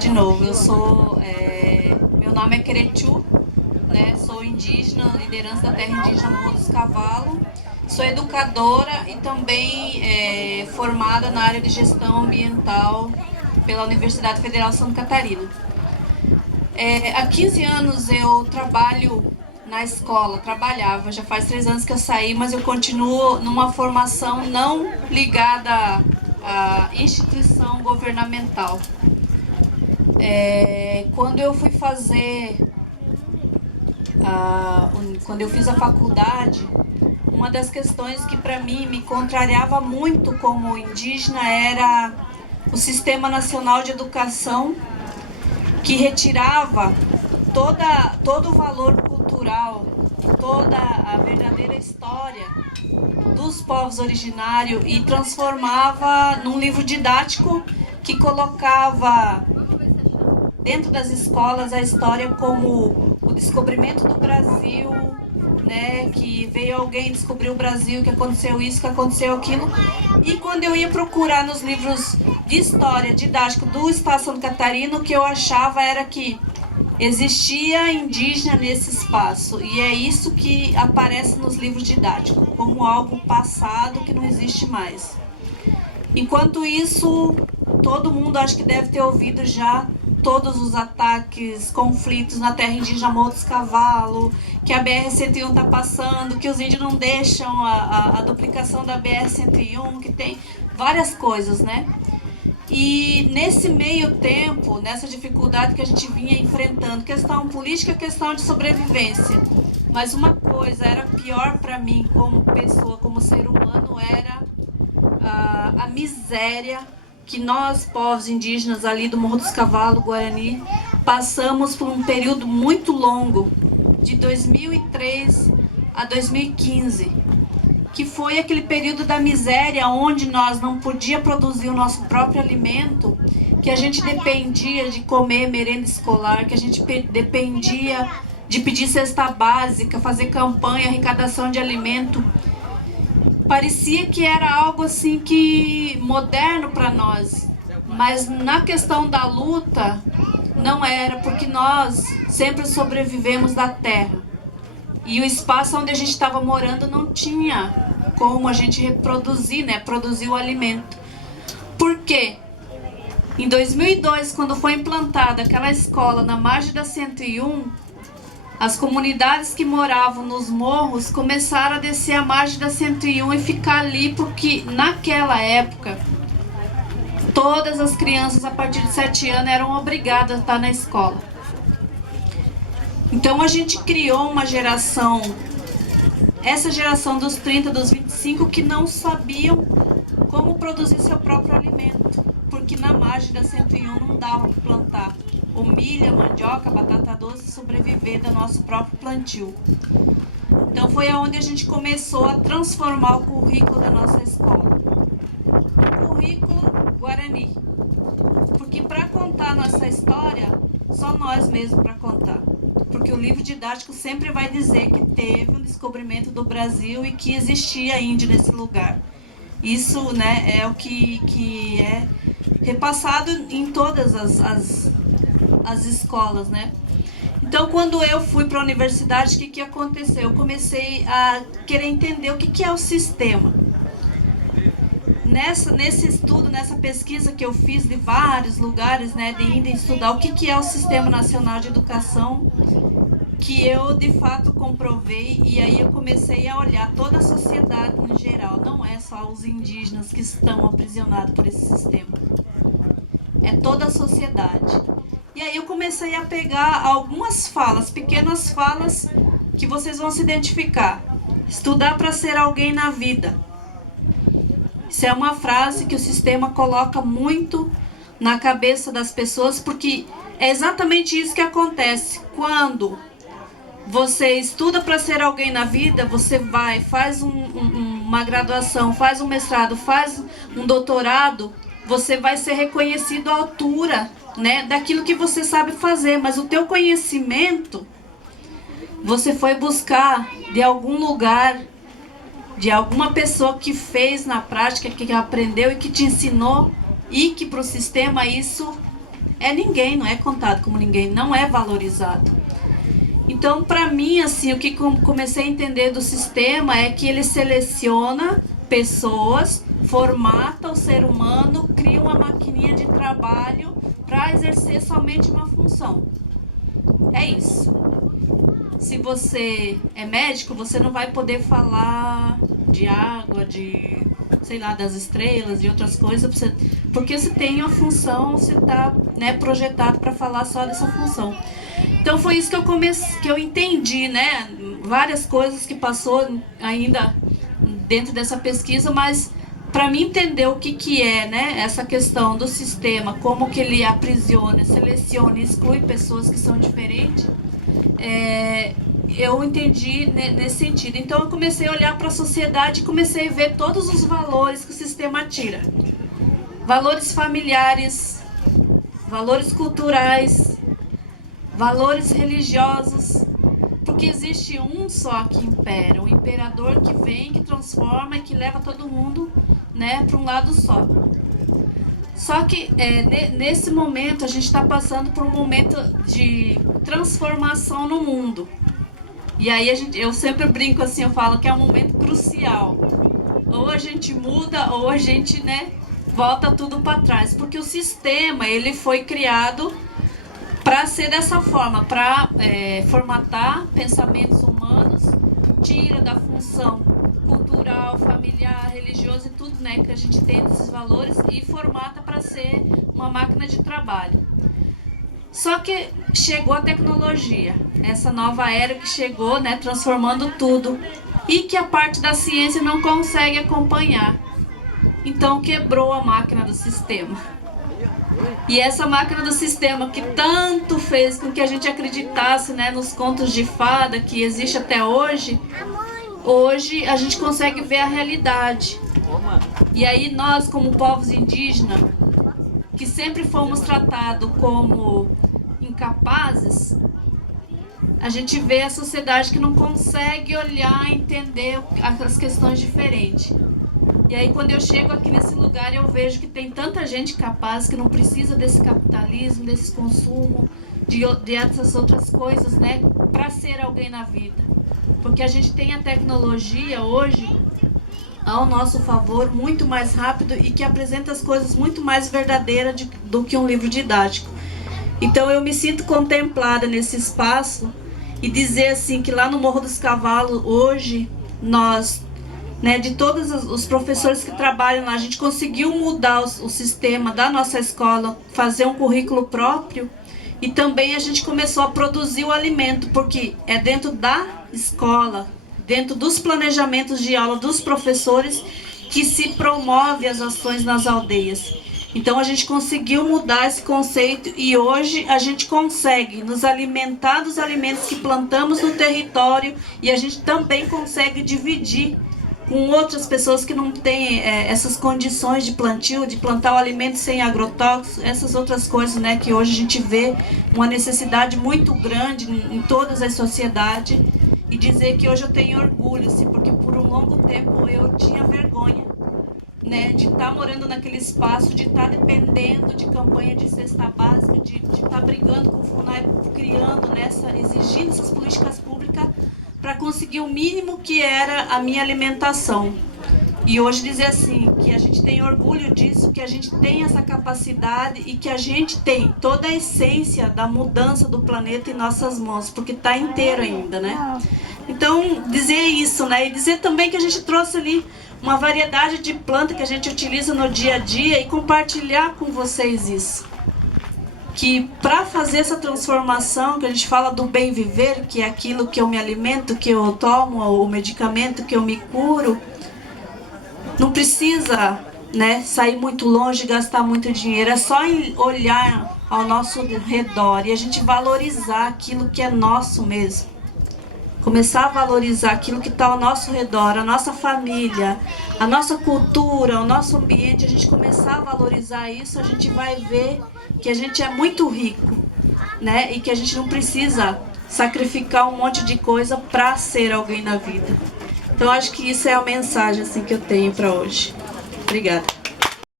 de novo. Meu nome é Querechu, né? Sou indígena, liderança da terra indígena Morro dos Cavalos. Sou educadora e também formada na área de gestão ambiental pela Universidade Federal de Santa Catarina. Há 15 anos eu trabalho na escola, trabalhava, já faz 3 anos que eu saí, mas eu continuo numa formação não ligada à instituição governamental. Quando eu fui quando eu fiz a faculdade, uma das questões que para mim me contrariava muito como indígena era o Sistema Nacional de Educação, que retirava todo o valor cultural, toda a verdadeira história dos povos originários e transformava num livro didático que colocava dentro das escolas a história como o descobrimento do Brasil, né, que veio alguém descobrir o Brasil, que aconteceu isso, que aconteceu aquilo. E quando eu ia procurar nos livros de história didático do Estado de Santa Catarina, o que eu achava era que existia indígena nesse espaço. E é isso que aparece nos livros didáticos, como algo passado que não existe mais. Enquanto isso, todo mundo acho que deve ter ouvido já todos os ataques, conflitos na terra indígena Morro dos Cavalos, que a BR-101 está passando, que os índios não deixam a duplicação da BR-101, que tem várias coisas, né? E nesse meio tempo, nessa dificuldade que a gente vinha enfrentando, questão política, questão de sobrevivência, mas uma coisa era pior para mim como pessoa, como ser humano, era a miséria que nós, povos indígenas ali do Morro dos Cavalos, Guarani, passamos por um período muito longo, de 2003 a 2015, que foi aquele período da miséria onde nós não podíamos produzir o nosso próprio alimento, que a gente dependia de comer merenda escolar, que a gente dependia de pedir cesta básica, fazer campanha, arrecadação de alimento. Parecia que era algo assim que moderno para nós, mas na questão da luta não era, porque nós sempre sobrevivemos da terra e o espaço onde a gente estava morando não tinha como a gente reproduzir, né, produzir o alimento. Por quê? Em 2002, quando foi implantada aquela escola na margem da 101, as comunidades que moravam nos morros começaram a descer a margem da 101 e ficar ali, porque naquela época todas as crianças a partir de 7 anos eram obrigadas a estar na escola. Então a gente criou uma geração, essa geração dos 30, dos 25, que não sabiam como produzir seu próprio alimento, porque na margem da 101 não dava para plantar o milho, a mandioca, a batata doce e sobreviver do nosso próprio plantio. Então foi aonde a gente começou a transformar o currículo da nossa escola. O currículo Guarani. Porque para contar nossa história, só nós mesmos para contar. Porque o livro didático sempre vai dizer que teve um descobrimento do Brasil e que existia índio nesse lugar. Isso, né, é o que é repassado em todas as escolas, né? Então, quando eu fui para a universidade, o que aconteceu? Eu comecei a querer entender o que é o sistema. Nesse estudo, nessa pesquisa que eu fiz de vários lugares, né, de indo estudar o que é o Sistema Nacional de Educação, que eu de fato comprovei, e aí eu comecei a olhar toda a sociedade no geral, não é só os indígenas que estão aprisionados por esse sistema, é toda a sociedade. E aí eu comecei a pegar algumas falas, pequenas falas que vocês vão se identificar. Estudar para ser alguém na vida. Isso é uma frase que o sistema coloca muito na cabeça das pessoas, porque é exatamente isso que acontece. Quando você estuda para ser alguém na vida, você vai, faz uma graduação, faz um mestrado, faz um doutorado, você vai ser reconhecido à altura, né, daquilo que você sabe fazer, mas o teu conhecimento você foi buscar de algum lugar, de alguma pessoa que fez na prática, que aprendeu e que te ensinou, e que para o sistema isso é ninguém, não é contado como ninguém, não é valorizado. Então, para mim, assim, o que comecei a entender do sistema é que ele seleciona pessoas, formata o ser humano, cria uma maquininha de trabalho para exercer somente uma função. É isso. Se você é médico, você não vai poder falar de água, de, sei lá, das estrelas, de outras coisas, porque você tem uma função, você está, né, projetado para falar só dessa função. Então foi isso que eu entendi, né? Várias coisas que passou ainda dentro dessa pesquisa, mas para mim entender o que é, né, essa questão do sistema, como que ele aprisiona, seleciona e exclui pessoas que são diferentes, eu entendi nesse sentido. Então eu comecei a olhar para a sociedade e comecei a ver todos os valores que o sistema tira. Valores familiares, valores culturais, valores religiosos, porque existe um só que impera, o imperador que vem, que transforma e que leva todo mundo, né, para um lado só. Só que nesse momento a gente está passando por um momento de transformação no mundo. E aí eu sempre brinco assim, eu falo que é um momento crucial. Ou a gente muda ou a gente, né, volta tudo para trás, porque o sistema ele foi criado para ser dessa forma, para formatar pensamentos humanos, tira da função cultural, familiar, religiosa e tudo, né, que a gente tem desses valores e formata para ser uma máquina de trabalho. Só que chegou a tecnologia, essa nova era que chegou, né, transformando tudo e que a parte da ciência não consegue acompanhar. Então quebrou a máquina do sistema. E essa máquina do sistema que tanto fez com que a gente acreditasse, né, nos contos de fada que existe até hoje, hoje a gente consegue ver a realidade. E aí nós, como povos indígenas, que sempre fomos tratados como incapazes, a gente vê a sociedade que não consegue olhar e entender as questões diferentes. E aí quando eu chego aqui nesse lugar eu vejo que tem tanta gente capaz que não precisa desse capitalismo, desse consumo, dessas outras coisas, né, para ser alguém na vida. Porque a gente tem a tecnologia hoje ao nosso favor, muito mais rápido e que apresenta as coisas muito mais verdadeiras do que um livro didático. Então eu me sinto contemplada nesse espaço e dizer assim que lá no Morro dos Cavalos hoje nós, né, de todos os professores que trabalham lá, a gente conseguiu mudar o sistema da nossa escola, fazer um currículo próprio e também a gente começou a produzir o alimento, porque é dentro da escola, dentro dos planejamentos de aula dos professores que se promove as ações nas aldeias. Então a gente conseguiu mudar esse conceito e hoje a gente consegue nos alimentar dos alimentos que plantamos no território e a gente também consegue dividir com outras pessoas que não têm essas condições de plantio, de plantar o alimento sem agrotóxicos, essas outras coisas, né, que hoje a gente vê uma necessidade muito grande em todas as sociedades. E dizer que hoje eu tenho orgulho, assim, porque por um longo tempo eu tinha vergonha, né, de estar morando naquele espaço, de estar dependendo de campanha de cesta básica, de estar brigando com o FUNAI, criando, exigindo essas políticas públicas para conseguir o mínimo que era a minha alimentação. E hoje dizer assim, que a gente tem orgulho disso, que a gente tem essa capacidade e que a gente tem toda a essência da mudança do planeta em nossas mãos, porque está inteiro ainda, né? Então, dizer isso, né? E dizer também que a gente trouxe ali uma variedade de planta que a gente utiliza no dia a dia e compartilhar com vocês isso. Que para fazer essa transformação, que a gente fala do bem viver, que é aquilo que eu me alimento, que eu tomo, o medicamento que eu me curo, não precisa, né, sair muito longe e gastar muito dinheiro, é só olhar ao nosso redor e a gente valorizar aquilo que é nosso mesmo. Começar a valorizar aquilo que está ao nosso redor, a nossa família, a nossa cultura, o nosso ambiente, a gente começar a valorizar isso, a gente vai ver que a gente é muito rico, né? E que a gente não precisa sacrificar um monte de coisa para ser alguém na vida. Então acho que isso é a mensagem assim, que eu tenho para hoje. Obrigada.